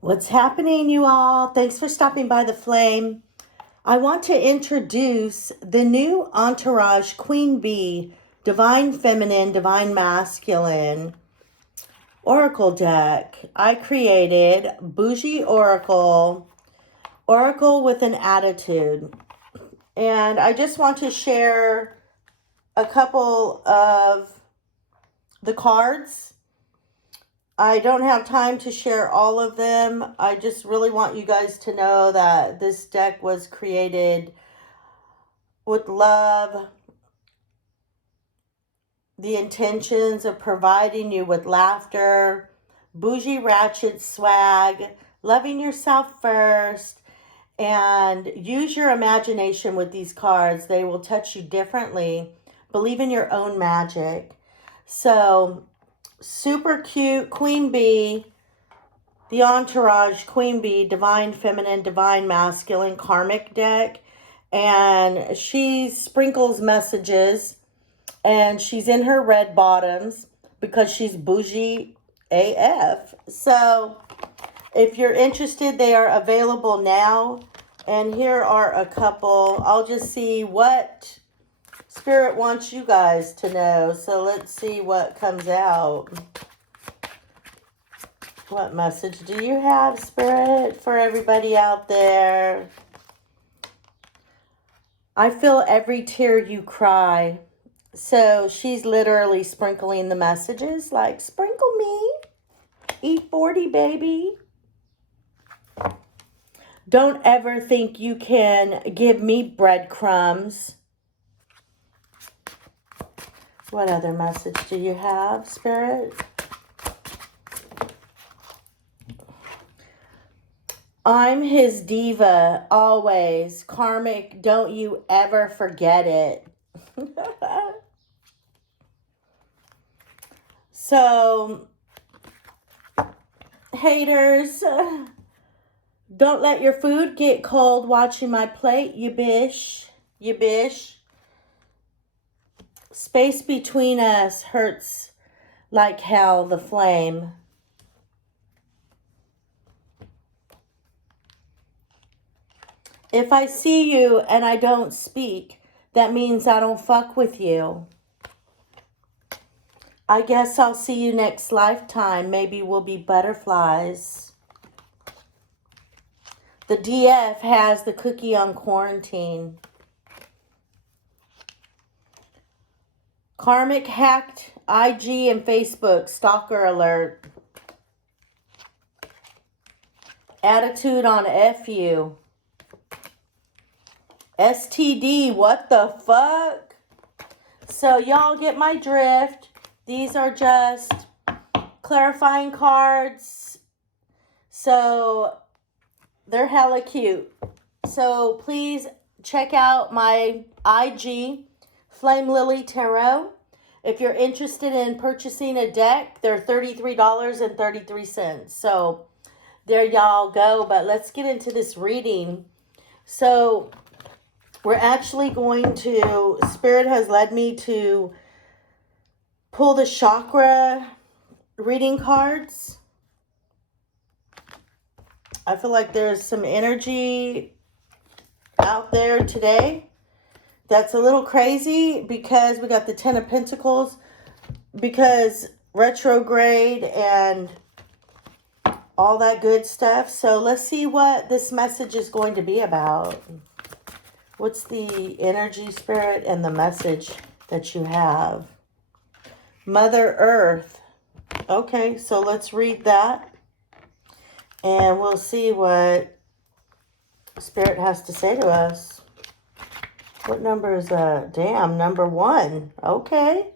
What's happening, you all? Thanks for stopping by the Flame. I want to introduce the new Entourage Queen Bee Divine Feminine, Divine Masculine Oracle deck. I created Bougie Oracle, Oracle with an Attitude. And I just want to share a couple of the cards. I don't have time to share all of them. I just really want you guys to know that this deck was created with love, the intentions of providing you with laughter, bougie ratchet swag, loving yourself first, and use your imagination with these cards. They will touch you differently. Believe in your own magic. So, super cute Queen Bee. The Entourage Queen Bee Divine Feminine, Divine Masculine Karmic deck. And she sprinkles messages. And she's in her red bottoms because she's bougie AF. So if you're interested, they are available now. And here are a couple. I'll just see what Spirit wants you guys to know. So let's see what comes out. What message do you have, Spirit, for everybody out there? I feel every tear you cry. So she's literally sprinkling the messages like, sprinkle me, E40, baby. Don't ever think you can give me breadcrumbs. What other message do you have, Spirit? I'm his diva, always. Karmic, don't you ever forget it. So, haters, don't let your food get cold watching my plate, you bish. You bish. Space between us hurts like hell, the flame. If I see you and I don't speak, that means I don't fuck with you. I guess I'll see you next lifetime. Maybe we'll be butterflies. The DF has the cookie on quarantine. Karmic hacked IG and Facebook. Stalker alert. Attitude on FU. STD, what the fuck? So y'all get my drift. These are just clarifying cards. So they're hella cute. So please check out my IG, Flame Lily Tarot. If you're interested in purchasing a deck, they're $33.33. So there y'all go. But let's get into this reading. So we're actually going to, Spirit has led me to pull the chakra reading cards. I feel like there's some energy out there today that's a little crazy because we got the Ten of Pentacles, because retrograde and all that good stuff. So let's see what this message is going to be about. What's the energy, Spirit, and the message that you have? Mother Earth. Okay, so let's read that. And we'll see what Spirit has to say to us. What number is that? Damn, number 1. Okay.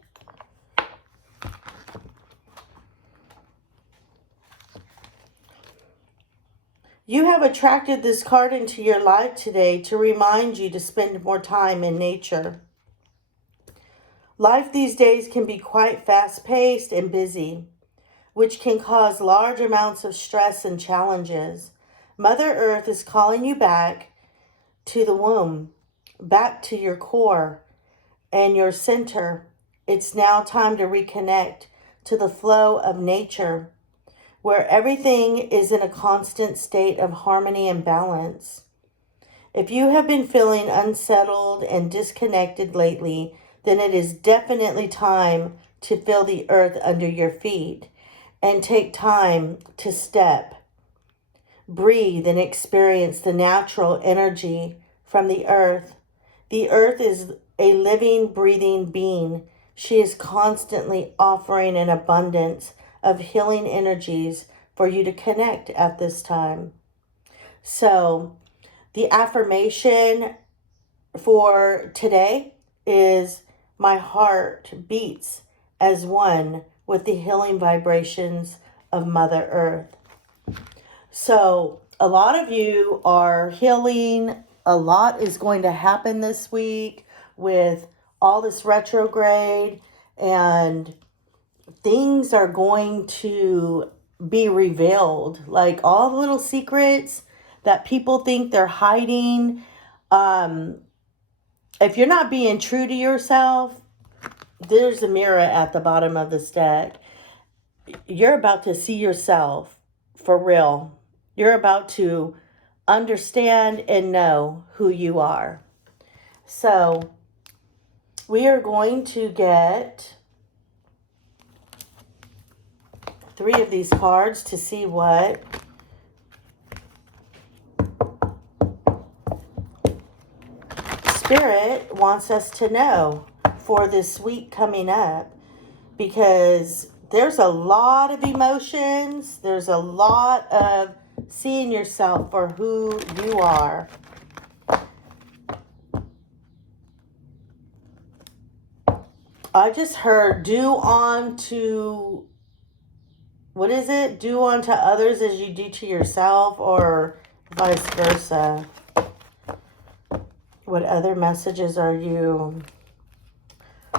You have attracted this card into your life today to remind you to spend more time in nature. Life these days can be quite fast-paced and busy, which can cause large amounts of stress and challenges. Mother Earth is calling you back to the womb, back to your core and your center. It's now time to reconnect to the flow of nature. where everything is in a constant state of harmony and balance. If you have been feeling unsettled and disconnected lately, then it is definitely time to feel the earth under your feet and take time to step, breathe, and experience the natural energy from the earth. The earth is a living, breathing being. She is constantly offering an abundance of healing energies for you to connect at this time. So, the affirmation for today is my heart beats as one with the healing vibrations of Mother Earth. So, a lot of you are healing. A lot is going to happen this week with all this retrograde, and things are going to be revealed. Like all the little secrets that people think they're hiding. If you're not being true to yourself, there's a mirror at the bottom of this deck. You're about to see yourself for real. You're about to understand and know who you are. So we are going to get 3 of these cards to see what Spirit wants us to know for this week coming up, because there's a lot of emotions. There's a lot of seeing yourself for who you are. I just heard do unto, what is it? Do unto others as you do to yourself, or vice versa. What other messages are you?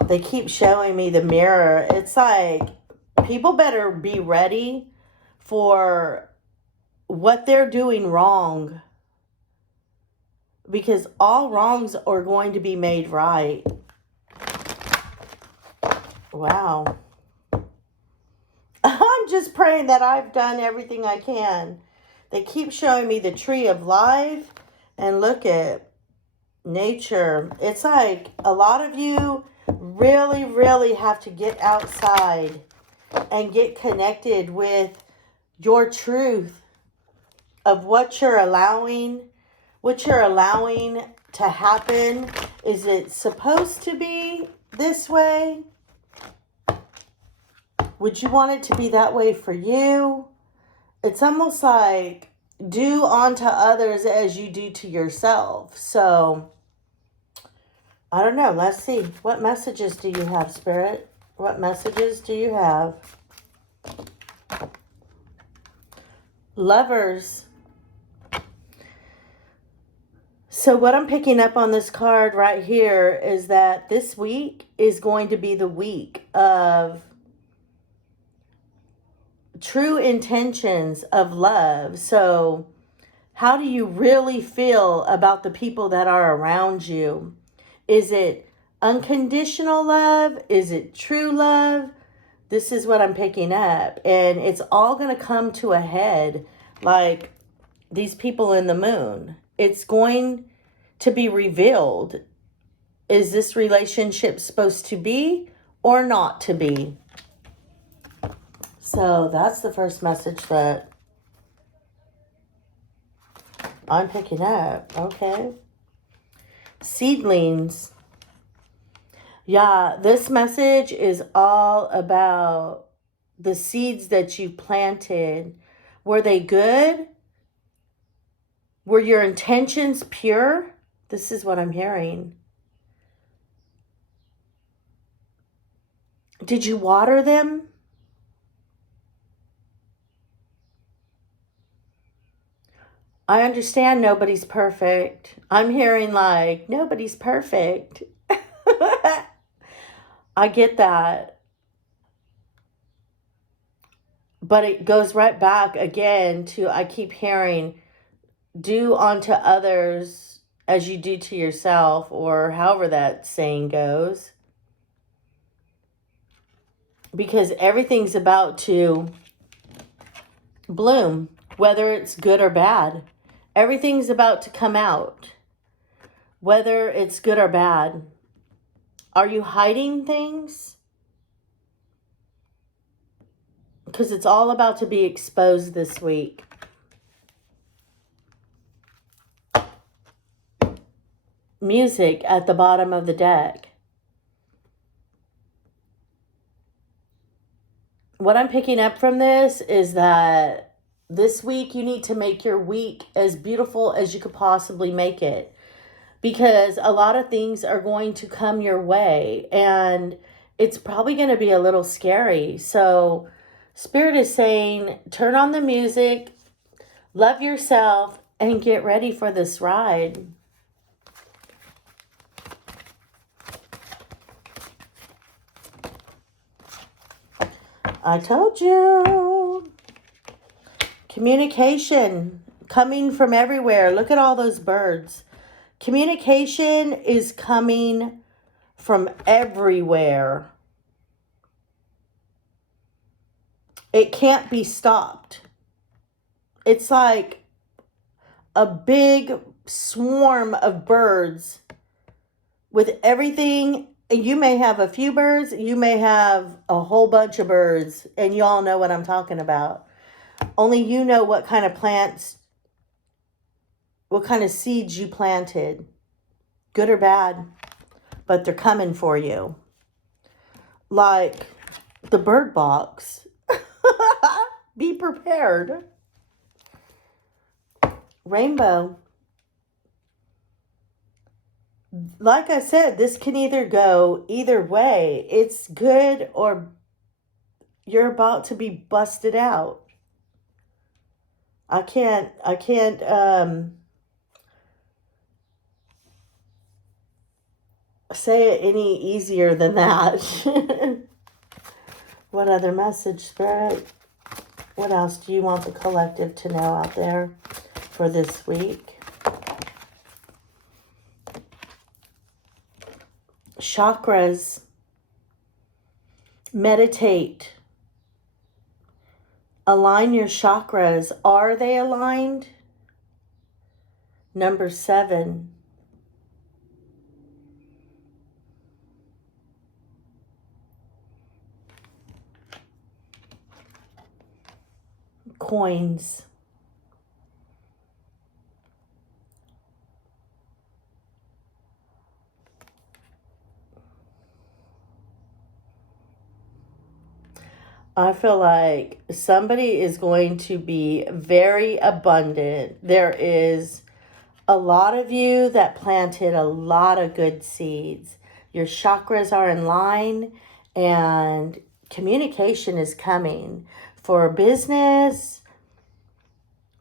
They keep showing me the mirror. It's like people better be ready for what they're doing wrong, because all wrongs are going to be made right. Wow. I'm just praying that I've done everything I can. They keep showing me the tree of life, and look at nature. It's like a lot of you really, really have to get outside and get connected with your truth of what you're allowing to happen. Is it supposed to be this way? Would you want it to be that way for you? It's almost like do unto others as you do to yourself. So, I don't know. Let's see. What messages do you have, Spirit? What messages do you have? Lovers. So what I'm picking up on this card right here is that this week is going to be the week of true intentions of love. So how do you really feel about the people that are around you? Is it unconditional love? Is it true love? This is what I'm picking up. And it's all going to come to a head like these people in the moon. It's going to be revealed. Is this relationship supposed to be or not to be? So that's the first message that I'm picking up. Okay. Seedlings. Yeah, this message is all about the seeds that you planted. Were they good? Were your intentions pure? This is what I'm hearing. Did you water them? I understand nobody's perfect. I'm hearing like, nobody's perfect. I get that. But it goes right back again to, I keep hearing, do unto others as you do to yourself, or however that saying goes. Because everything's about to bloom, whether it's good or bad. Everything's about to come out, whether it's good or bad. Are you hiding things? Because it's all about to be exposed this week. Music at the bottom of the deck. What I'm picking up from this is that this week you need to make your week as beautiful as you could possibly make it. Because a lot of things are going to come your way and it's probably going to be a little scary. So Spirit is saying, turn on the music, love yourself, and get ready for this ride. I told you. Communication coming from everywhere. Look at all those birds. Communication is coming from everywhere. It can't be stopped. It's like a big swarm of birds with everything. You may have a few birds, you may have a whole bunch of birds, and you all know what I'm talking about. Only you know what kind of plants, what kind of seeds you planted, good or bad, but they're coming for you. Like the bird box. Be prepared. Rainbow. Like I said, this can either go either way. It's good or you're about to be busted out. I can't say it any easier than that. What other message, Spirit? What else do you want the collective to know out there for this week? Chakras. Meditate. Align your chakras. Are they aligned? Number 7. Coins. I feel like somebody is going to be very abundant. There is a lot of you that planted a lot of good seeds. Your chakras are in line and communication is coming for business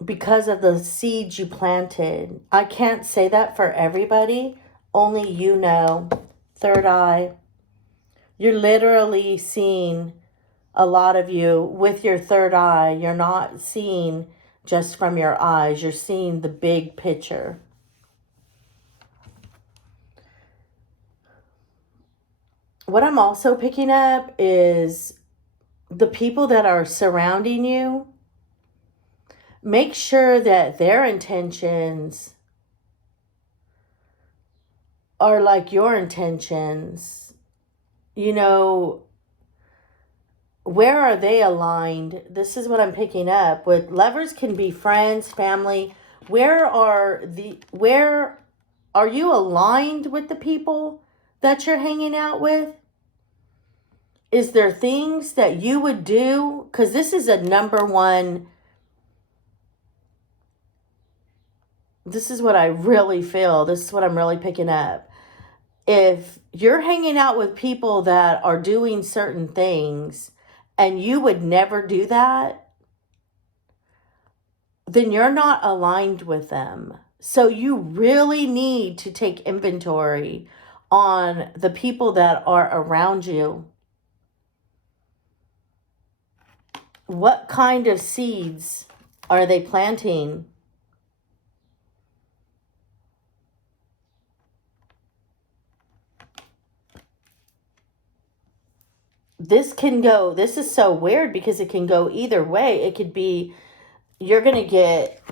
because of the seeds you planted. I can't say that for everybody. Only you know. Third eye. You're literally seeing a lot of you with your third eye. You're not seeing just from your eyes. You're seeing the big picture. What I'm also picking up is the people that are surrounding you. Make sure that their intentions are like your intentions. You know, where are they aligned? This is what I'm picking up. With lovers can be friends, family. Where are you aligned with the people that you're hanging out with? Is there things that you would do? Because this is a number one. This is what I really feel. This is what I'm really picking up. If you're hanging out with people that are doing certain things and you would never do that, then you're not aligned with them. So you really need to take inventory on the people that are around you. What kind of seeds are they planting? This is so weird because it can go either way. It could be you're going to get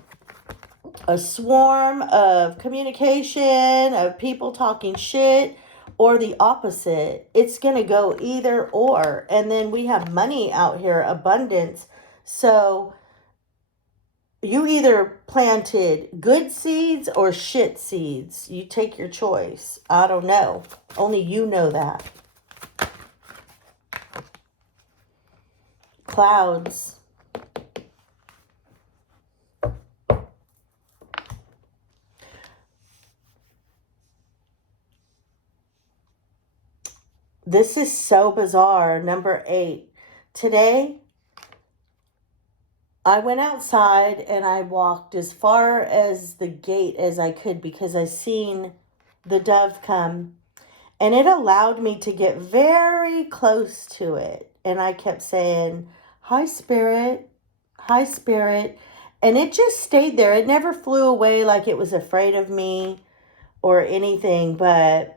a swarm of communication, of people talking shit, or the opposite. It's going to go either or. And then we have money out here, abundance. So you either planted good seeds or shit seeds. You take your choice. I don't know. Only you know that. Clouds. This is so bizarre. Number 8. Today, I went outside and I walked as far as the gate as I could because I seen the dove come. And it allowed me to get very close to it. And I kept saying, "Hi, Spirit. Hi, Spirit." And it just stayed there. It never flew away like it was afraid of me or anything. But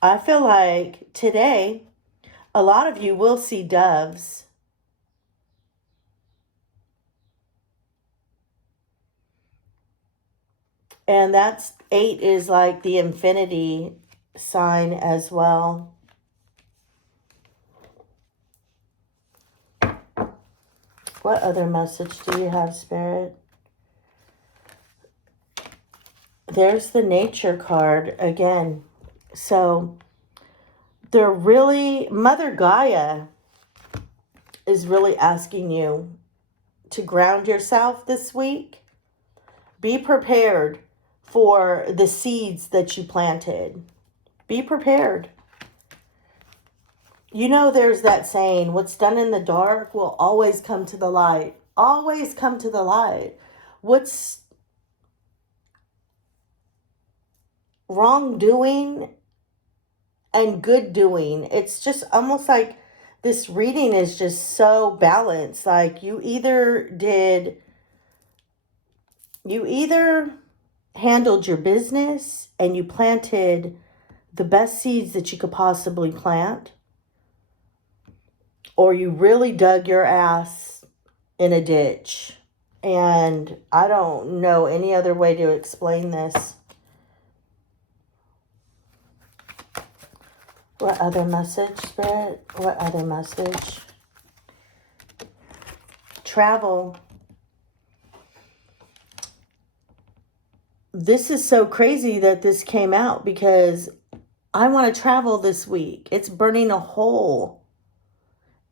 I feel like today, a lot of you will see doves. And that's 8 is like the infinity sign as well. What other message do you have, Spirit? There's the nature card again. So they're really, Mother Gaia is really asking you to ground yourself this week. Be prepared for the seeds that you planted. Be prepared. You know, there's that saying, what's done in the dark will always come to the light. Always come to the light. What's wrongdoing and good doing, it's just almost like this reading is just so balanced. Like you either handled your business and you planted the best seeds that you could possibly plant, or you really dug your ass in a ditch. And I don't know any other way to explain this. What other message, Spirit? What other message? Travel. This is so crazy that this came out because I want to travel this week. It's burning a hole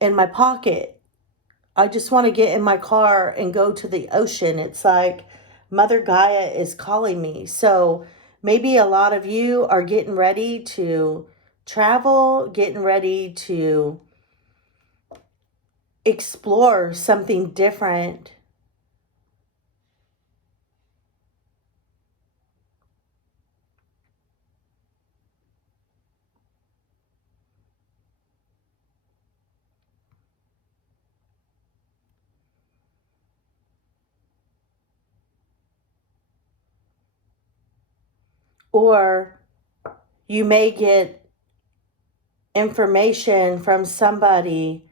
in my pocket. I just want to get in my car and go to the ocean. It's like Mother Gaia is calling me. So maybe a lot of you are getting ready to travel, getting ready to explore something different. Or you may get information from somebody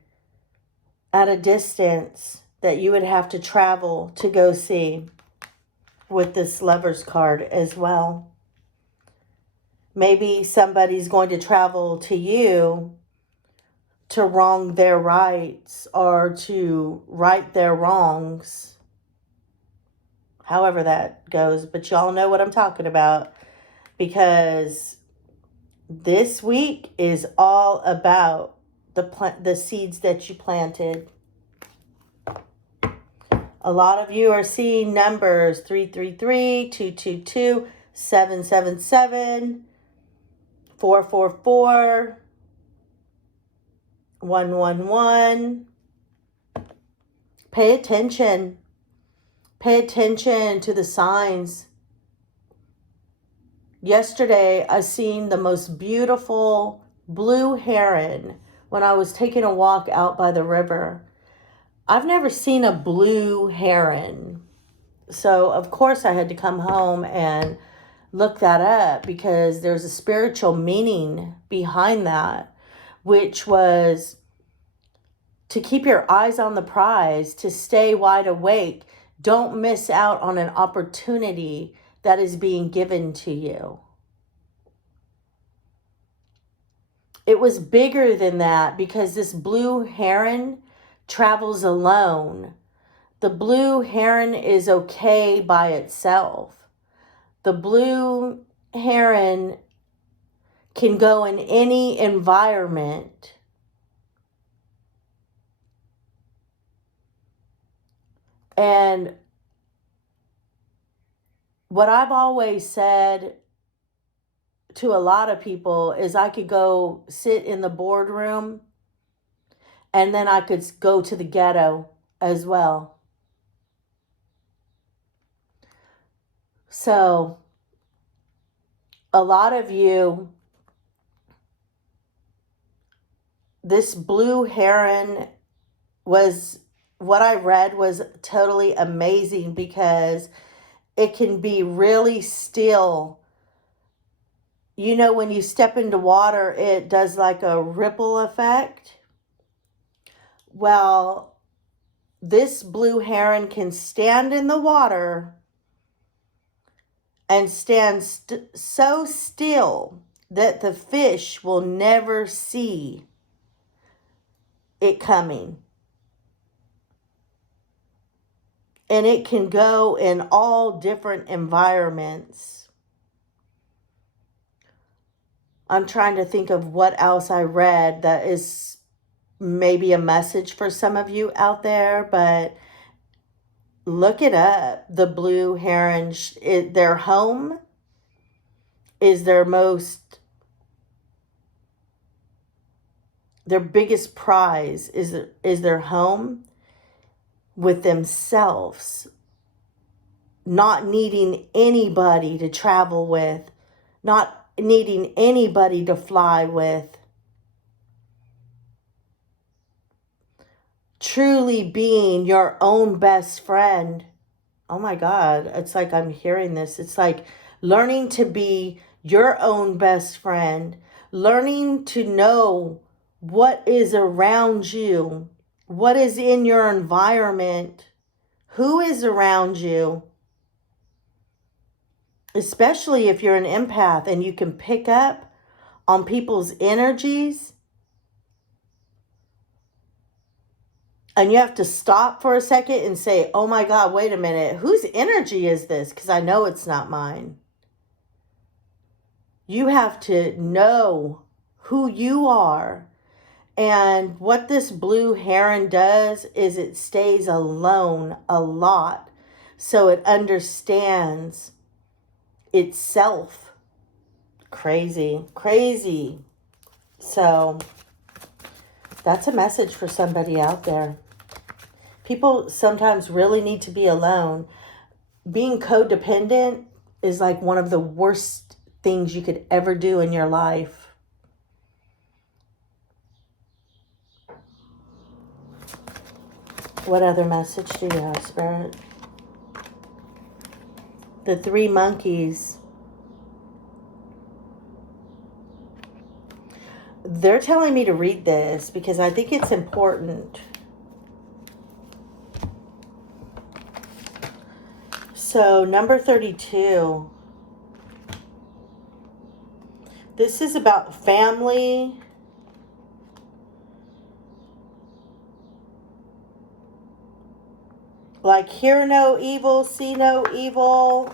at a distance that you would have to travel to go see with this Lover's card as well. Maybe somebody's going to travel to you to wrong their rights or to right their wrongs. However that goes. But y'all know what I'm talking about, because this week is all about the seeds that you planted. A lot of you are seeing numbers 333, 222, 777, 444, 111. Pay attention. Pay attention to the signs. Yesterday, I seen the most beautiful blue heron when I was taking a walk out by the river. I've never seen a blue heron. So, of course, I had to come home and look that up because there's a spiritual meaning behind that, which was to keep your eyes on the prize, to stay wide awake. Don't miss out on an opportunity that is being given to you. It was bigger than that because this blue heron travels alone. The blue heron is okay by itself. The blue heron can go in any environment. And what I've always said to a lot of people is I could go sit in the boardroom and then I could go to the ghetto as well. So a lot of you, this blue heron was, what I read was totally amazing because it can be really still. You know, when you step into water, it does like a ripple effect. Well, this blue heron can stand in the water and stand so still that the fish will never see it coming. And it can go in all different environments. I'm trying to think of what else I read that is maybe a message for some of you out there, but look it up. The blue heron, their home is their biggest prize is their home with themselves, not needing anybody to travel with, not needing anybody to fly with. Truly being your own best friend. Oh my God, it's like I'm hearing this. It's like learning to be your own best friend, learning to know what is around you, what is in your environment, who is around you, especially if you're an empath and you can pick up on people's energies. And you have to stop for a second and say, oh my God, wait a minute. Whose energy is this? Because I know it's not mine. You have to know who you are. And what this blue heron does is it stays alone a lot. So it understands itself. Crazy, crazy. So that's a message for somebody out there. People sometimes really need to be alone. Being codependent is like one of the worst things you could ever do in your life. What other message do you have, Spirit? The 3 monkeys. They're telling me to read this because I think it's important. So, number 32. This is about family. Like, hear no evil, see no evil.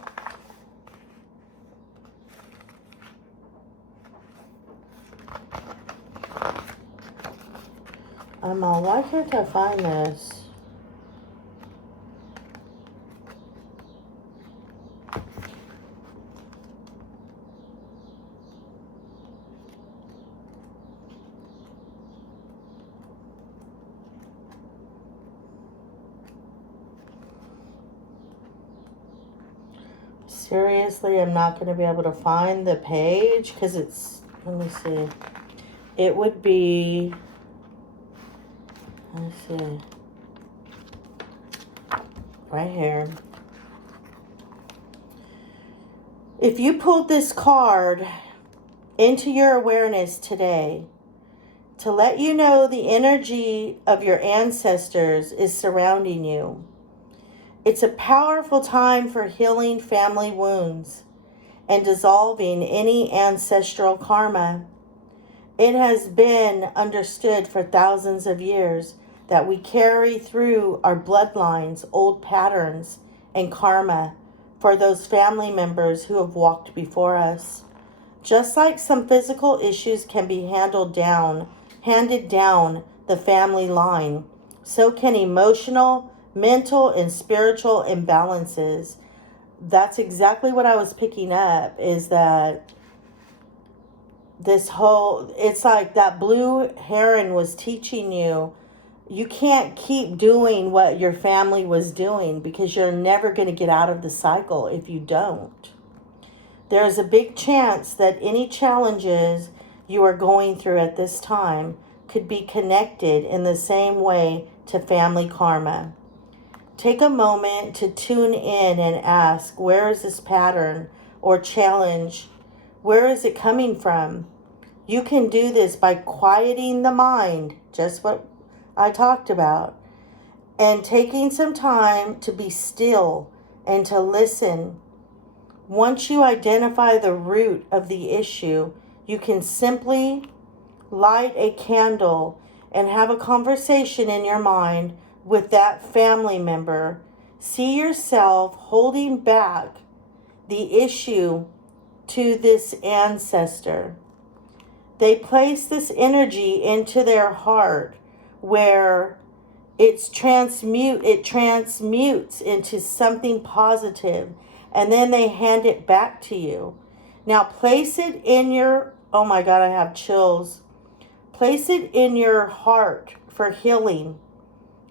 I'm all, why can't I find this? Seriously, I'm not going to be able to find the page because it's, let me see. It would be, let's see, right here. If you pulled this card into your awareness today, to let you know the energy of your ancestors is surrounding you. It's a powerful time for healing family wounds and dissolving any ancestral karma. It has been understood for thousands of years that we carry through our bloodlines old patterns and karma for those family members who have walked before us. Just like some physical issues can be handed down the family line, so can emotional, mental, and spiritual imbalances. That's exactly what I was picking up, is that it's like that blue heron was teaching you, you can't keep doing what your family was doing because you're never going to get out of the cycle if you don't. There's a big chance that any challenges you are going through at this time could be connected in the same way to family karma. Take a moment to tune in and ask, where is this pattern or challenge? Where is it coming from? You can do this by quieting the mind, just what I talked about, and taking some time to be still and to listen. Once you identify the root of the issue, you can simply light a candle and have a conversation in your mind with that family member. See yourself holding back the issue to this ancestor. They place this energy into their heart where it transmutes into something positive, and then they hand it back to you. Now place it in your, oh my God, I have chills. Place it in your heart for healing.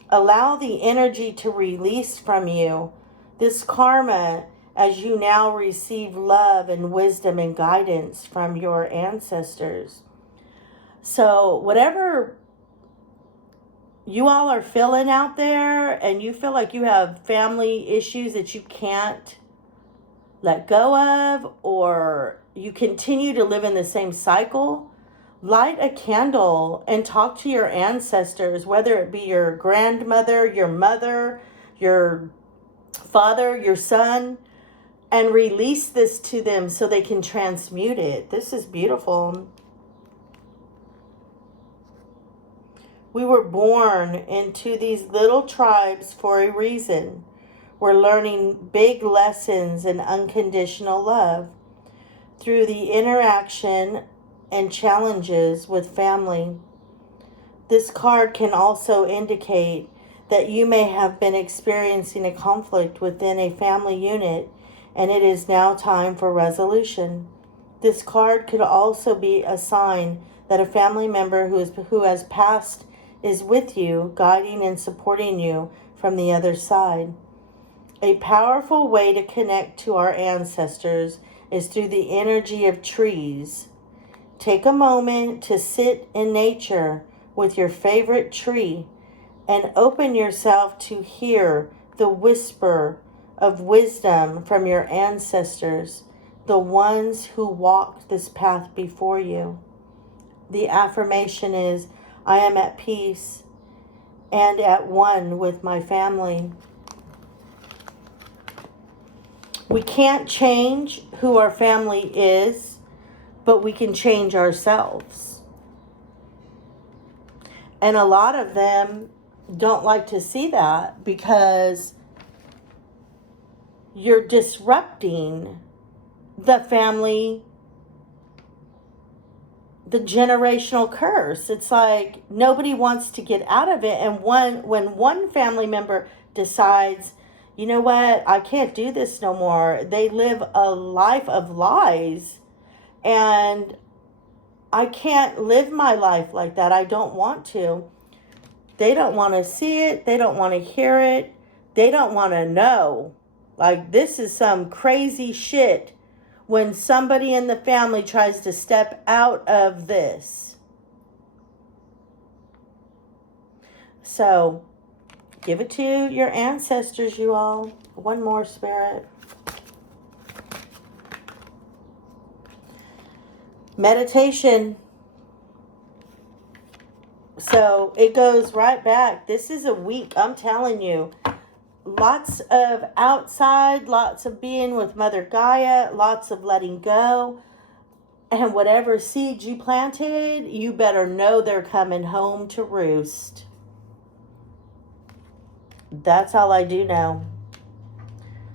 Allow the energy to release from you this karma as you now receive love and wisdom and guidance from your ancestors. So whatever you all are feeling out there and you feel like you have family issues that you can't let go of, or you continue to live in the same cycle, light a candle and talk to your ancestors, whether it be your grandmother, your mother, your father, your son, and release this to them so they can transmute it. This is beautiful. We were born into these little tribes for a reason. We're learning big lessons in unconditional love through the interaction and challenges with family. This card can also indicate that you may have been experiencing a conflict within a family unit and it is now time for resolution. This card could also be a sign that a family member who has passed is with you, guiding and supporting you from the other side. A powerful way to connect to our ancestors is through the energy of trees. Take a moment to sit in nature with your favorite tree and open yourself to hear the whisper of wisdom from your ancestors, the ones who walked this path before you. The affirmation is, I am at peace and at one with my family. We can't change who our family is, but we can change ourselves. And a lot of them don't like to see that because you're disrupting the family, the generational curse. It's like nobody wants to get out of it. And when one family member decides, you know what, I can't do this no more, they live a life of lies, and I can't live my life like that. I don't want to. They don't want to see it. They don't want to hear it. They don't want to know. Like, this is some crazy shit when somebody in the family tries to step out of this. So, give it to your ancestors, you all. One more, Spirit. Meditation. So it goes right back. This is a week, I'm telling you. Lots of outside, lots of being with Mother Gaia, lots of letting go. And whatever seeds you planted, you better know they're coming home to roost. That's all I do know.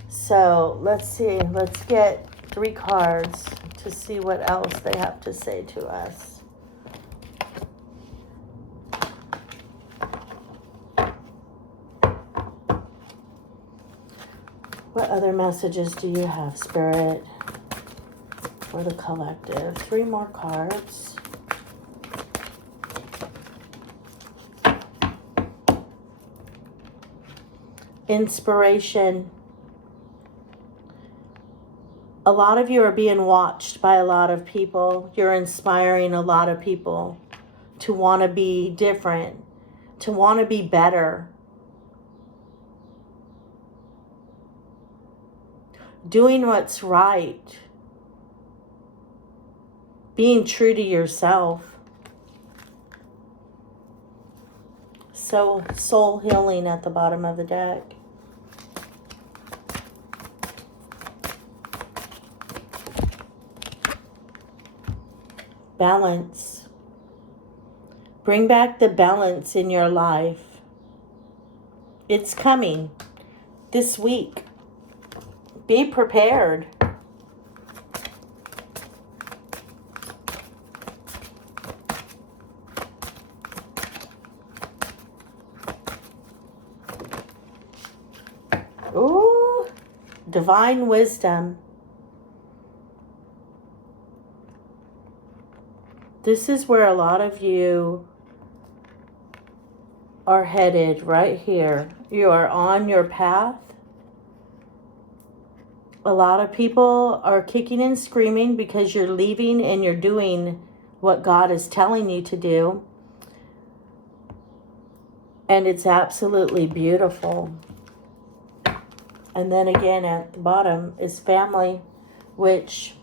So let's see. Let's get 3 cards to see what else they have to say to us. What other messages do you have, Spirit, for the collective? 3 more cards. Inspiration. A lot of you are being watched by a lot of people. You're inspiring a lot of people to want to be different, to want to be better. Doing what's right. Being true to yourself. So soul healing at the bottom of the deck. Balance. Bring back the balance in your life. It's coming this week. Be prepared. Ooh, divine wisdom. This is where a lot of you are headed right here. You are on your path. A lot of people are kicking and screaming because you're leaving and you're doing what God is telling you to do. And it's absolutely beautiful. And then again at the bottom is family, which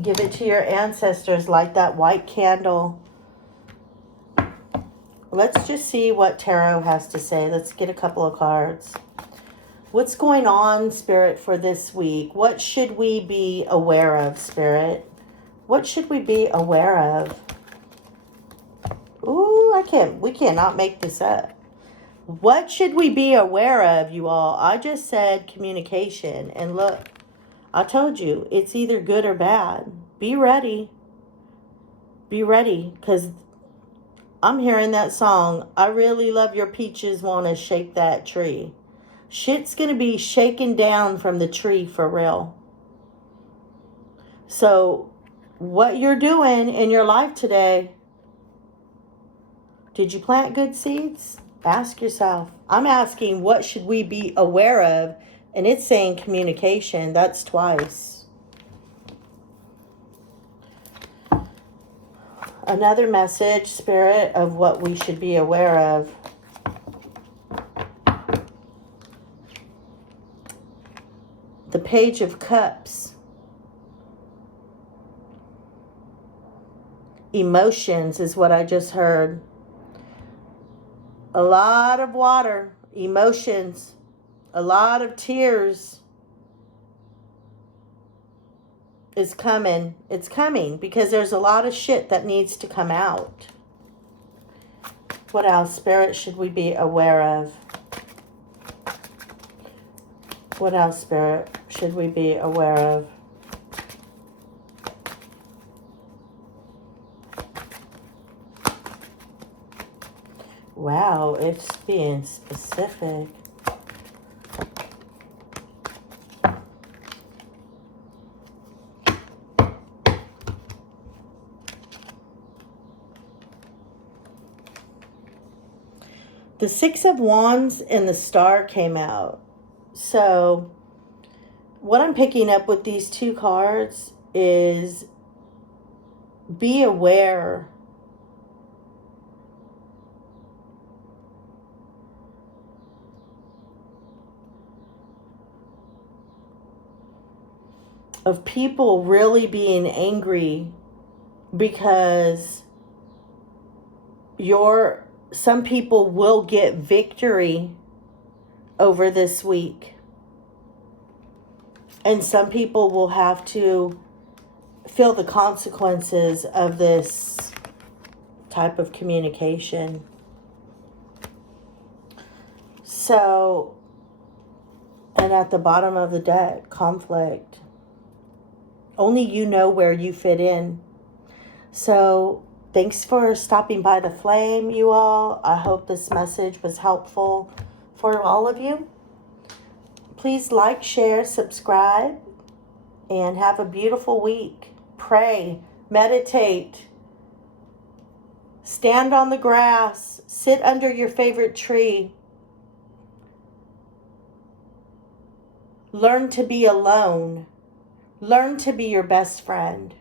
give it to your ancestors, light that white candle. Let's just see what tarot has to say. Let's get a couple of cards. What's going on, Spirit, for this week? What should we be aware of, Spirit? What should we be aware of? Ooh, we cannot make this up. What should we be aware of, you all? I just said communication. And look, I told you, it's either good or bad. Be ready. Be ready, because I'm hearing that song, I really love your peaches, want to shake that tree. Shit's going to be shaken down from the tree for real. So what you're doing in your life today, did you plant good seeds? Ask yourself. I'm asking, what should we be aware of? And it's saying communication. That's twice. Another message, Spirit, of what we should be aware of. The Page of Cups. Emotions is what I just heard. A lot of water, emotions, a lot of tears is coming. It's coming because there's a lot of shit that needs to come out. What else, Spirit, should we be aware of? What else, Spirit, should we be aware of? Wow, it's being specific. The Six of Wands and the Star came out. So what I'm picking up with these 2 cards is be aware of people really being angry because some people will get victory over this week. And some people will have to feel the consequences of this type of communication. So, and at the bottom of the deck, conflict. Only you know where you fit in. So, thanks for stopping by the flame, you all. I hope this message was helpful for all of you. Please like, share, subscribe, and have a beautiful week. Pray, meditate, stand on the grass, sit under your favorite tree. Learn to be alone. Learn to be your best friend.